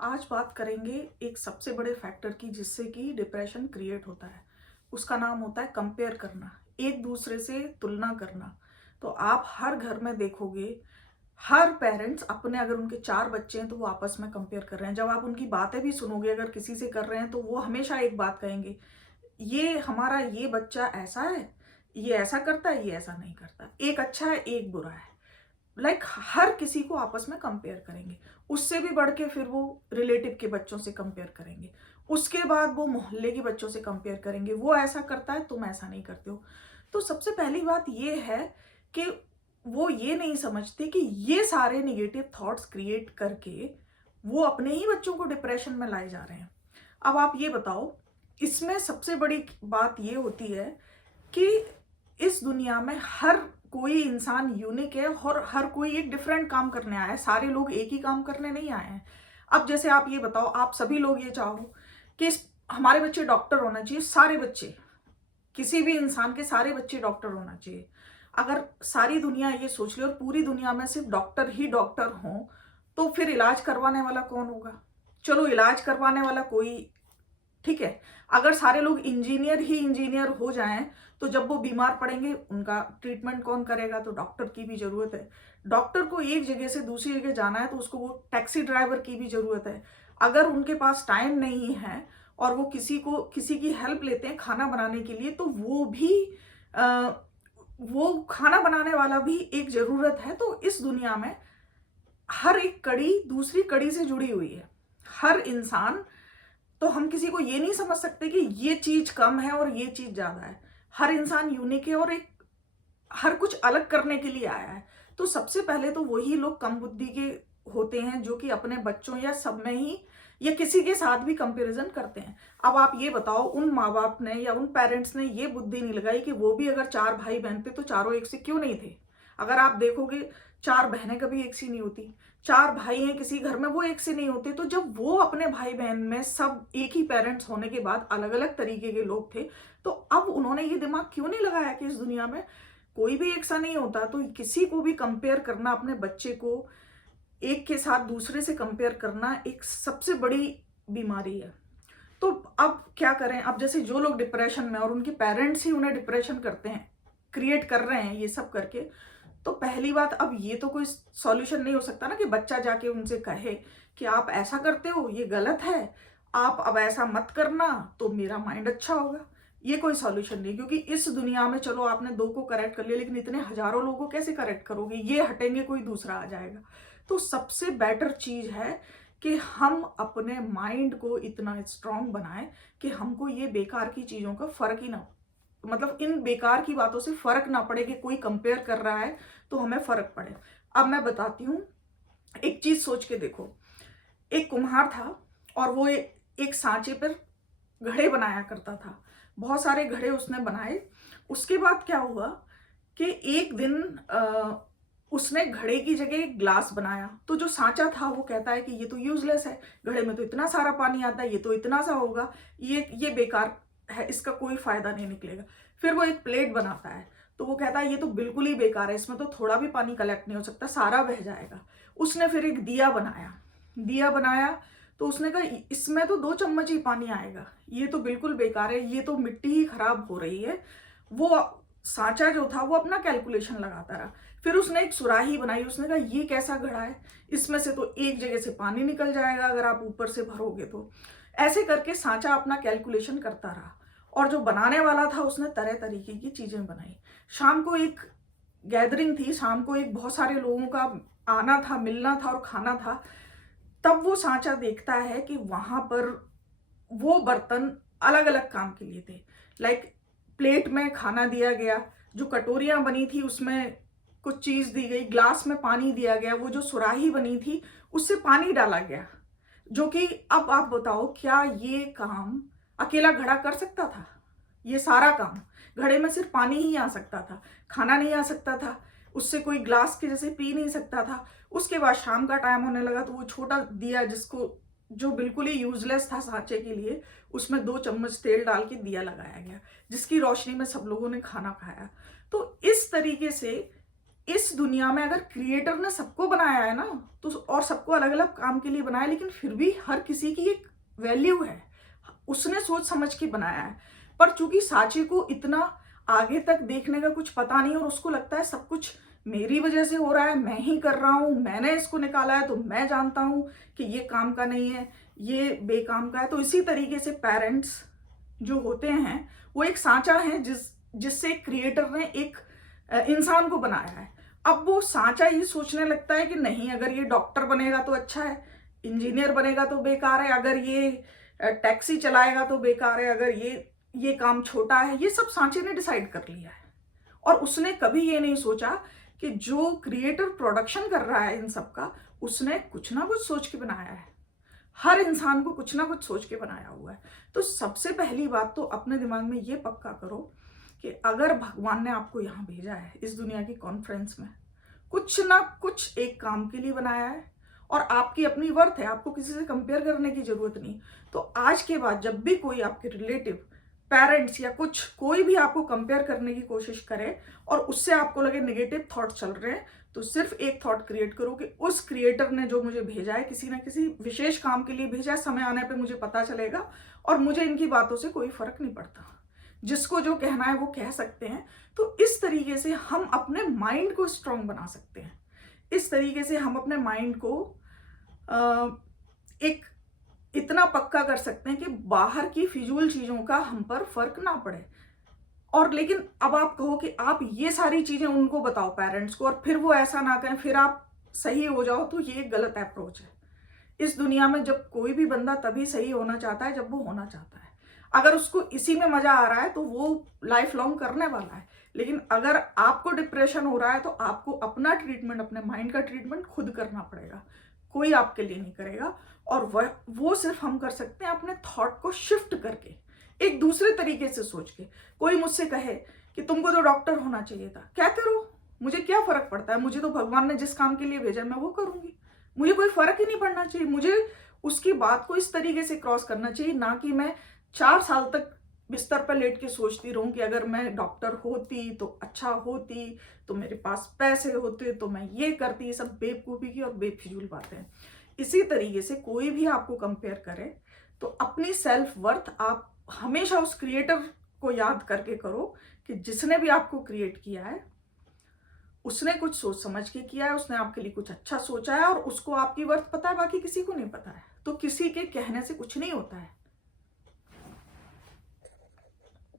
आज बात करेंगे एक सबसे बड़े फैक्टर की जिससे कि डिप्रेशन क्रिएट होता है। उसका नाम होता है कंपेयर करना, एक दूसरे से तुलना करना। तो आप हर घर में देखोगे, हर पेरेंट्स अपने अगर उनके 4 बच्चे हैं तो वो आपस में कंपेयर कर रहे हैं। जब आप उनकी बातें भी सुनोगे अगर किसी से कर रहे हैं तो वो हमेशा एक बात कहेंगे, ये हमारा ये बच्चा ऐसा है, ये ऐसा करता है, ये ऐसा नहीं करता, एक अच्छा है एक बुरा है। हर किसी को आपस में कंपेयर करेंगे। उससे भी बढ़ के फिर वो रिलेटिव के बच्चों से कंपेयर करेंगे। उसके बाद वो मोहल्ले के बच्चों से कंपेयर करेंगे, वो ऐसा करता है तुम ऐसा नहीं करते हो। तो सबसे पहली बात ये है कि वो ये नहीं समझते कि ये सारे निगेटिव थॉट्स क्रिएट करके वो अपने ही बच्चों को डिप्रेशन में लाए जा रहे हैं। अब आप ये बताओ, इसमें सबसे बड़ी बात ये होती है कि इस दुनिया में हर कोई इंसान यूनिक है और हर कोई एक डिफरेंट काम करने आया है। सारे लोग एक ही काम करने नहीं आए हैं। अब जैसे आप ये बताओ, आप सभी लोग ये चाहो कि हमारे बच्चे डॉक्टर होना चाहिए, सारे बच्चे, किसी भी इंसान के सारे बच्चे डॉक्टर होना चाहिए। अगर सारी दुनिया ये सोच ले और पूरी दुनिया में सिर्फ डॉक्टर ही डॉक्टर हों, तो फिर इलाज करवाने वाला कौन होगा? चलो, इलाज करवाने वाला कोई ठीक है। अगर सारे लोग इंजीनियर ही इंजीनियर हो जाएं तो जब वो बीमार पड़ेंगे उनका ट्रीटमेंट कौन करेगा? तो डॉक्टर की भी जरूरत है। डॉक्टर को एक जगह से दूसरी जगह जाना है तो उसको वो टैक्सी ड्राइवर की भी जरूरत है। अगर उनके पास टाइम नहीं है और वो किसी की हेल्प लेते हैं खाना बनाने के लिए, तो आ, वो खाना बनाने वाला भी एक जरूरत है। तो इस दुनिया में हर एक कड़ी दूसरी कड़ी से जुड़ी हुई है, हर इंसान। तो हम किसी को ये नहीं समझ सकते कि ये चीज कम है और ये चीज ज्यादा है। हर इंसान यूनिक है और एक हर कुछ अलग करने के लिए आया है। तो सबसे पहले तो वही लोग कम बुद्धि के होते हैं जो कि अपने बच्चों या सब में ही या किसी के साथ भी कंपैरिजन करते हैं। अब आप ये बताओ, उन माँ बाप ने या उन पेरेंट्स ने ये बुद्धि नहीं लगाई कि वो भी अगर 4 भाई बहन थे तो चारों एक से क्यों नहीं थे? अगर आप देखोगे, 4 बहनें कभी एक सी नहीं होती, 4 भाई हैं किसी घर में वो एक से नहीं होते। तो जब वो अपने भाई बहन में सब एक ही पेरेंट्स होने के बाद अलग अलग तरीके के लोग थे, तो अब उन्होंने ये दिमाग क्यों नहीं लगाया कि इस दुनिया में कोई भी एक सा नहीं होता? तो किसी को भी कंपेयर करना, अपने बच्चे को एक के साथ दूसरे से कंपेयर करना एक सबसे बड़ी बीमारी है। तो अब क्या करें? अब जैसे जो लोग डिप्रेशन में और उनके पेरेंट्स ही उन्हें डिप्रेशन करते हैं, क्रिएट कर रहे हैं ये सब करके, तो पहली बात, अब ये तो कोई सॉल्यूशन नहीं हो सकता ना कि बच्चा जाके उनसे कहे कि आप ऐसा करते हो, ये गलत है, आप अब ऐसा मत करना तो मेरा माइंड अच्छा होगा। ये कोई सॉल्यूशन नहीं, क्योंकि इस दुनिया में चलो आपने 2 को करेक्ट कर लिया, लेकिन इतने हजारों लोगों को कैसे करेक्ट करोगे? ये हटेंगे कोई दूसरा आ जाएगा। तो सबसे बेटर चीज है कि हम अपने माइंड को इतना स्ट्रांग बनाएं कि हमको ये बेकार की चीजों का फर्क ही ना, मतलब इन बेकार की बातों से फर्क ना पड़े कि कोई कंपेयर कर रहा है तो हमें फर्क पड़े। अब मैं बताती हूँ, एक चीज सोच के देखो। एक कुम्हार था और वो एक सांचे पर घड़े बनाया करता था। बहुत सारे घड़े उसने बनाए। उसके बाद क्या हुआ कि एक दिन उसने घड़े की जगह एक ग्लास बनाया। तो जो सांचा था वो कहता है कि ये तो यूजलेस है, घड़े में तो इतना सारा पानी आता है, ये तो इतना सा होगा, ये बेकार है, इसका कोई फायदा नहीं निकलेगा। फिर वो एक प्लेट बनाता है तो वो कहता है ये तो बिल्कुल ही बेकार है, इसमें तो थोड़ा भी पानी कलेक्ट नहीं हो सकता, सारा बह जाएगा। उसने फिर एक दिया बनाया तो उसने कहा इसमें तो 2 चम्मच ही पानी आएगा, ये तो बिल्कुल बेकार है, ये तो मिट्टी ही खराब हो रही है। वो सांचा जो था वो अपना कैलकुलेशन लगाता रहा। फिर उसने एक सुराही बनाई, उसने कहा ये कैसा घड़ा है, इसमें से तो एक जगह से पानी निकल जाएगा अगर आप ऊपर से भरोगे तो। ऐसे करके सांचा अपना कैलकुलेशन करता रहा और जो बनाने वाला था उसने तरह तरीके की चीजें बनाई। शाम को एक गैदरिंग थी, शाम को एक बहुत सारे लोगों का आना था, मिलना था और खाना था। तब वो सांचा देखता है कि वहां पर वो बर्तन अलग अलग काम के लिए थे। लाइक प्लेट में खाना दिया गया, जो कटोरियां बनी थी उसमें कुछ चीज दी गई, ग्लास में पानी दिया गया, वो जो सुराही बनी थी उससे पानी डाला गया। जो कि अब आप बताओ, क्या ये काम अकेला घड़ा कर सकता था? ये सारा काम घड़े में सिर्फ पानी ही आ सकता था, खाना नहीं आ सकता था, उससे कोई ग्लास के जैसे पी नहीं सकता था। उसके बाद शाम का टाइम होने लगा तो वो छोटा दिया, जिसको जो बिल्कुल ही यूजलेस था सांचे के लिए, उसमें 2 चम्मच तेल डाल के दिया लगाया गया, जिसकी रोशनी में सब लोगों ने खाना खाया। तो इस तरीके से इस दुनिया में अगर क्रिएटर ने सबको बनाया है ना, तो और सबको अलग अलग काम के लिए बनाया, लेकिन फिर भी हर किसी की एक वैल्यू है, उसने सोच समझ के बनाया है। पर चूंकि सांची को इतना आगे तक देखने का कुछ पता नहीं और उसको लगता है सब कुछ मेरी वजह से हो रहा है, मैं ही कर रहा हूँ, मैंने इसको निकाला है तो मैं जानता हूँ कि ये काम का नहीं है, ये बेकाम का है। तो इसी तरीके से पेरेंट्स जो होते हैं वो एक सांचा है जिससे क्रिएटर ने एक इंसान को बनाया है। अब वो सांचा ये सोचने लगता है कि नहीं, अगर ये डॉक्टर बनेगा तो अच्छा है, इंजीनियर बनेगा तो बेकार है, अगर ये टैक्सी चलाएगा तो बेकार है, अगर ये काम छोटा है। ये सब सांचे ने डिसाइड कर लिया है और उसने कभी ये नहीं सोचा कि जो क्रिएटर प्रोडक्शन कर रहा है इन सब का, उसने कुछ ना कुछ सोच के बनाया है। हर इंसान को कुछ ना कुछ सोच के बनाया हुआ है। तो सबसे पहली बात तो अपने दिमाग में ये पक्का करो कि अगर भगवान ने आपको यहाँ भेजा है इस दुनिया की कॉन्फ्रेंस में, कुछ ना कुछ एक काम के लिए बनाया है और आपकी अपनी वर्थ है, आपको किसी से कंपेयर करने की जरूरत नहीं। तो आज के बाद जब भी कोई आपके रिलेटिव, पेरेंट्स या कोई भी आपको कंपेयर करने की कोशिश करे और उससे आपको लगे नेगेटिव थॉट चल रहे हैं, तो सिर्फ एक थॉट क्रिएट करो कि उस क्रिएटर ने जो मुझे भेजा है, किसी ना किसी विशेष काम के लिए भेजा है, समय आने पे मुझे पता चलेगा और मुझे इनकी बातों से कोई फर्क नहीं पड़ता, जिसको जो कहना है वो कह सकते हैं। तो इस तरीके से हम अपने माइंड को स्ट्रांग बना सकते हैं। इस तरीके से हम अपने माइंड को एक इतना पक्का कर सकते हैं कि बाहर की फिजूल चीजों का हम पर फर्क ना पड़े। और लेकिन अब आप कहो कि आप ये सारी चीजें उनको बताओ, पेरेंट्स को, और फिर वो ऐसा ना करें, फिर आप सही हो जाओ, तो ये एक गलत अप्रोच है। इस दुनिया में जब कोई भी बंदा तभी सही होना चाहता है जब वो होना चाहता है। अगर उसको इसी में मजा आ रहा है तो वो लाइफ लॉन्ग करने वाला है। लेकिन अगर आपको डिप्रेशन हो रहा है तो आपको अपना ट्रीटमेंट, अपने माइंड का ट्रीटमेंट खुद करना पड़ेगा, कोई आपके लिए नहीं करेगा। और वो सिर्फ हम कर सकते हैं अपने थॉट को शिफ्ट करके, एक दूसरे तरीके से सोच के। कोई मुझसे कहे कि तुमको तो डॉक्टर होना चाहिए था, क्या करो, मुझे क्या फर्क पड़ता है, मुझे तो भगवान ने जिस काम के लिए भेजा मैं वो करूंगी, मुझे कोई फर्क ही नहीं पड़ना चाहिए। मुझे उसकी बात को इस तरीके से क्रॉस करना चाहिए, ना कि मैं 4 साल तक बिस्तर पर लेट के सोचती रहूं कि अगर मैं डॉक्टर होती तो अच्छा होती, तो मेरे पास पैसे होते तो मैं ये करती। ये सब बेवकूफ़ी की और बेफिजूल बातें हैं। इसी तरीके से कोई भी आपको कंपेयर करे तो अपनी सेल्फ वर्थ आप हमेशा उस क्रिएटर को याद करके करो कि जिसने भी आपको क्रिएट किया है उसने कुछ सोच समझ के किया है, उसने आपके लिए कुछ अच्छा सोचा है और उसको आपकी वर्थ पता है, बाकी किसी को नहीं पता है। तो किसी के कहने से कुछ नहीं होता है।